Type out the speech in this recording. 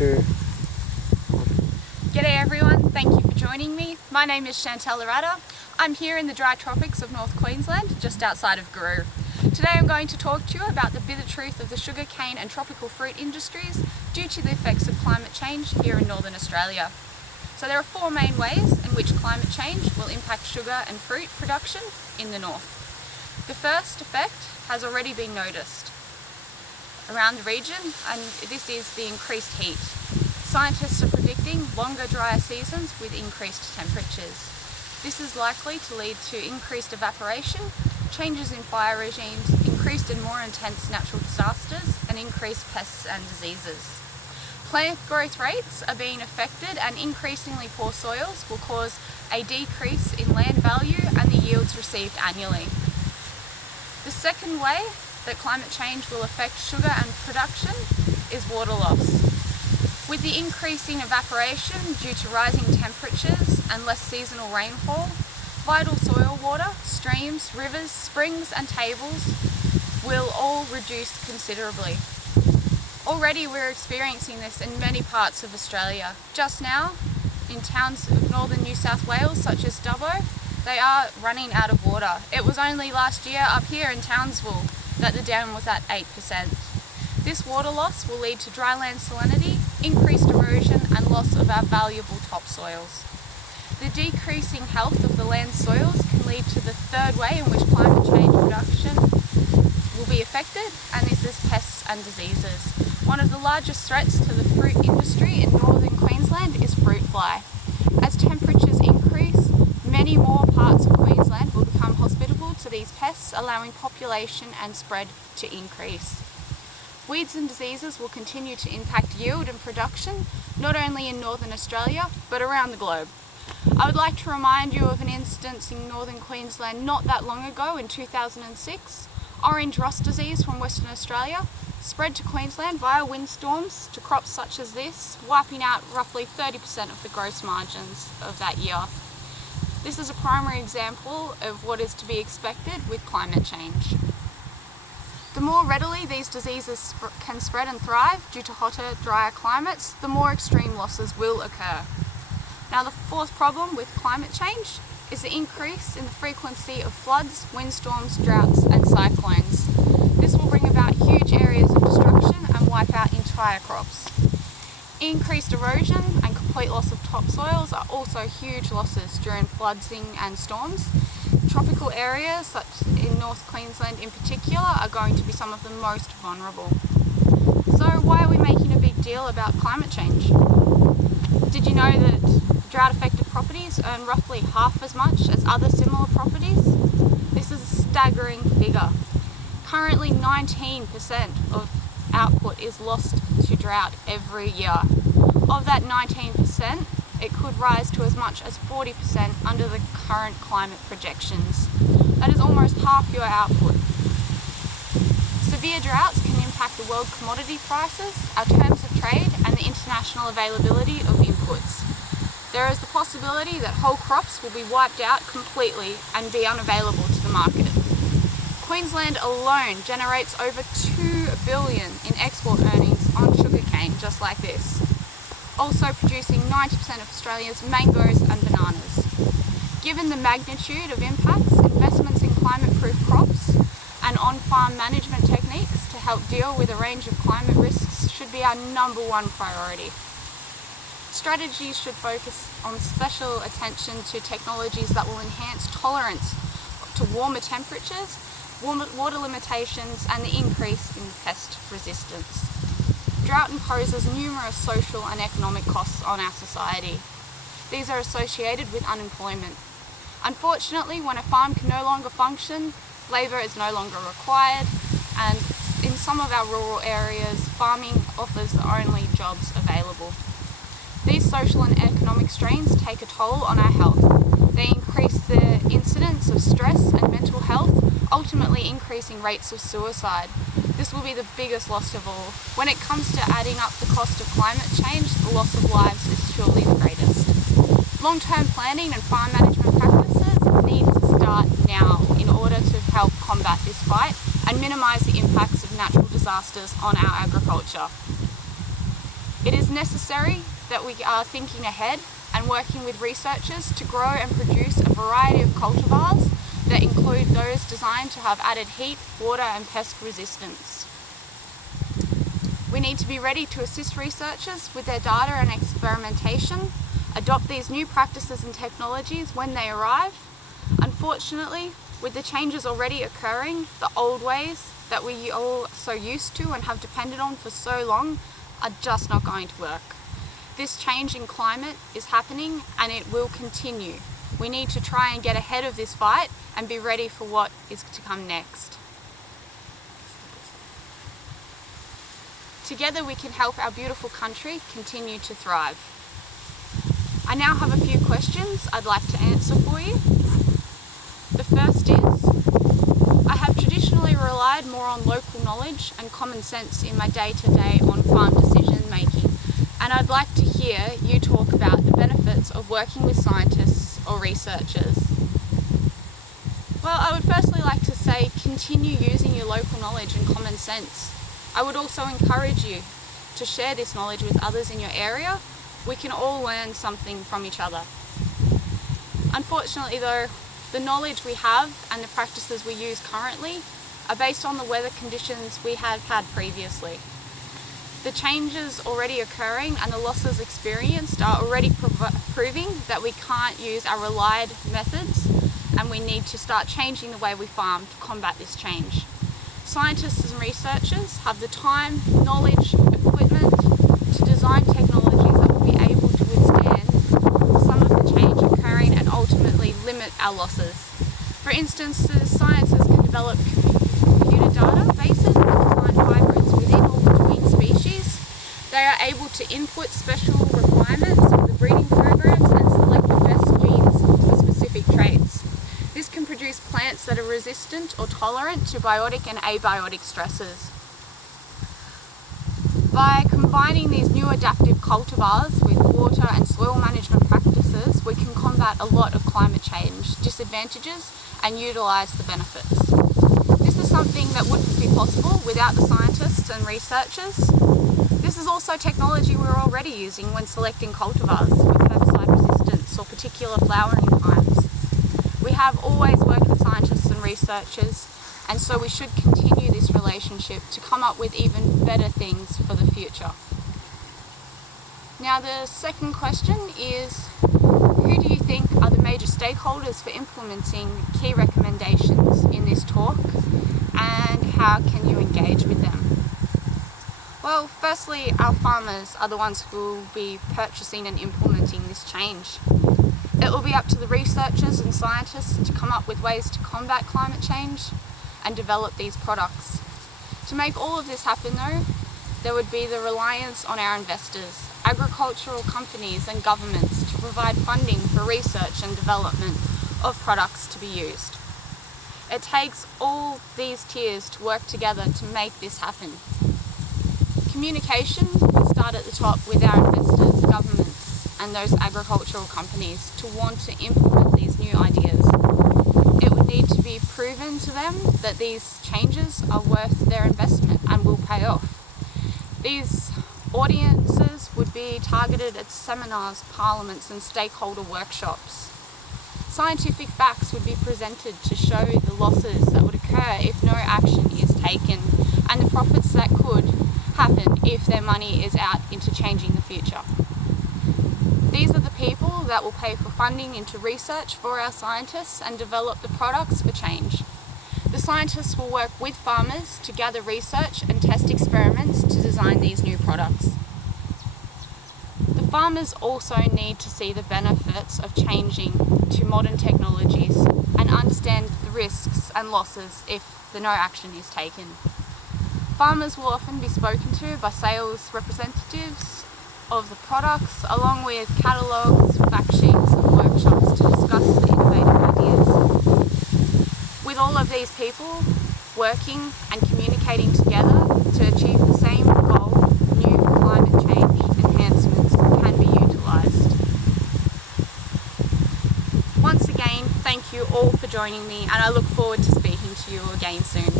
to... G'day everyone, thank you for joining me. My name is Chantal Larada. I'm here in the dry tropics of North Queensland, just outside of Guru. Today I'm going to talk to you about the bitter truth of the sugarcane and tropical fruit industries due to the effects of climate change here in Northern Australia. So there are four main ways in which climate change will impact sugar and fruit production in the north. The first effect has already been noticed around the region, and this is the increased heat. Scientists are predicting longer, drier seasons with increased temperatures. This is likely to lead to increased evaporation, changes in fire regimes, increased and more intense natural disasters, and increased pests and diseases. Plant growth rates are being affected, and increasingly poor soils will cause a decrease in land value and the yields received annually. The second way that climate change will affect sugar and production is water loss. With the increasing evaporation due to rising temperatures and less seasonal rainfall, vital soil water, streams, rivers, springs and tables will all reduce considerably. Already we're experiencing this in many parts of Australia. Just now, in towns of northern New South Wales such as Dubbo, they are running out of water. It was only last year up here in Townsville that the dam was at 8%. This water loss will lead to dryland salinity, increased erosion and loss of our valuable topsoils. The decreasing health of the land soils can lead to the third way in which climate change production will be affected, and this is pests and diseases. One of the largest threats to the fruit industry in northern Queensland is fruit fly. As temperatures increase, many more parts of Queensland will become hospitable to these pests, allowing population and spread to increase. Weeds and diseases will continue to impact yield and production, not only in Northern Australia, but around the globe. I would like to remind you of an instance in Northern Queensland not that long ago in 2006. Orange rust disease from Western Australia spread to Queensland via windstorms to crops such as this, wiping out roughly 30% of the gross margins of that year. This is a primary example of what is to be expected with climate change. The more readily these diseases can spread and thrive due to hotter, drier climates, the more extreme losses will occur. Now, the fourth problem with climate change is the increase in the frequency of floods, windstorms, droughts and cyclones. This will bring about huge areas of destruction and wipe out entire crops. Increased erosion and complete loss of topsoils are also huge losses during flooding and storms. Tropical areas, such in North Queensland in particular, are going to be some of the most vulnerable. So why are we making a big deal about climate change? Did you know that drought-affected properties earn roughly half as much as other similar properties? This is a staggering figure. Currently 19% of output is lost to drought every year. Of that 19%, it could rise to as much as 40% under the current climate projections. That is almost half your output. Severe droughts can impact the world commodity prices, our terms of trade, and the international availability of inputs. There is the possibility that whole crops will be wiped out completely and be unavailable to the market. Queensland alone generates over $2 billion in export earnings on sugarcane just like this, also producing 90% of Australia's mangoes and bananas. Given the magnitude of impacts, investments in climate-proof crops and on-farm management techniques to help deal with a range of climate risks should be our number one priority. Strategies should focus on special attention to technologies that will enhance tolerance to warmer temperatures, water limitations and the increase in pest resistance. Drought imposes numerous social and economic costs on our society. These are associated with unemployment. Unfortunately, when a farm can no longer function, labour is no longer required, and in some of our rural areas, farming offers the only jobs available. These social and economic strains take a toll on our health. They increase the incidence of stress and mental health, ultimately increasing rates of suicide. This will be the biggest loss of all. When it comes to adding up the cost of climate change, the loss of lives is surely the greatest. Long-term planning and farm management practices need to start now in order to help combat this fight and minimise the impacts of natural disasters on our agriculture. It is necessary that we are thinking ahead and working with researchers to grow and produce a variety of cultivars that include those designed to have added heat, water and pest resistance. We need to be ready to assist researchers with their data and experimentation, adopt these new practices and technologies when they arrive. Unfortunately, with the changes already occurring, the old ways that we all so used to and have depended on for so long are just not going to work. This change in climate is happening and it will continue. We need to try and get ahead of this fight and be ready for what is to come next. Together we can help our beautiful country continue to thrive. I now have a few questions I'd like to answer for you. The first is, I have traditionally relied more on local knowledge and common sense in my day-to-day on farm decision making, and I'd like to hear you talk about the benefits of working with scientists or researchers. Well, I would firstly like to say continue using your local knowledge and common sense. I would also encourage you to share this knowledge with others in your area. We can all learn something from each other. Unfortunately though, the knowledge we have and the practices we use currently are based on the weather conditions we have had previously. The changes already occurring and the losses experienced are already proving that we can't use our relied methods, and we need to start changing the way we farm to combat this change. Scientists and researchers have the time, knowledge, equipment to design technologies that will be able to withstand some of the change occurring and ultimately limit our losses. For instance, scientists can develop computer databases that design hybrids within or between species. They are able to input special requirements for the breeding programs and select the best genes for specific traits. This can produce plants that are resistant or tolerant to biotic and abiotic stresses. By combining these new adaptive cultivars with water and soil management practices, we can combat a lot of climate change disadvantages and utilise the benefits. This is something that wouldn't be possible without the scientists and researchers. This is also technology we're already using when selecting cultivars with herbicide resistance or particular flowering times. We have always worked with scientists and researchers, and so we should continue this relationship to come up with even better things for the future. Now the second question is, who do you think are the major stakeholders for implementing key recommendations in this talk, and how can you engage with them? Well, firstly, our farmers are the ones who will be purchasing and implementing this change. It will be up to the researchers and scientists to come up with ways to combat climate change and develop these products. To make all of this happen though, there would be the reliance on our investors, agricultural companies and governments to provide funding for research and development of products to be used. It takes all these tiers to work together to make this happen. Communication would start at the top with our investors, governments, and those agricultural companies to want to implement these new ideas. It would need to be proven to them that these changes are worth their investment and will pay off. These audiences would be targeted at seminars, parliaments and stakeholder workshops. Scientific facts would be presented to show the losses that would occur if no action is taken, and the profits that could happen if their money is out into changing the future. These are the people that will pay for funding into research for our scientists and develop the products for change. The scientists will work with farmers to gather research and test experiments to design these new products. The farmers also need to see the benefits of changing to modern technologies and understand the risks and losses if no action is taken. Farmers will often be spoken to by sales representatives of the products, along with catalogues, fact sheets and workshops to discuss the innovative ideas. With all of these people working and communicating together to achieve the same goal, new climate change enhancements can be utilised. Once again, thank you all for joining me, and I look forward to speaking to you again soon.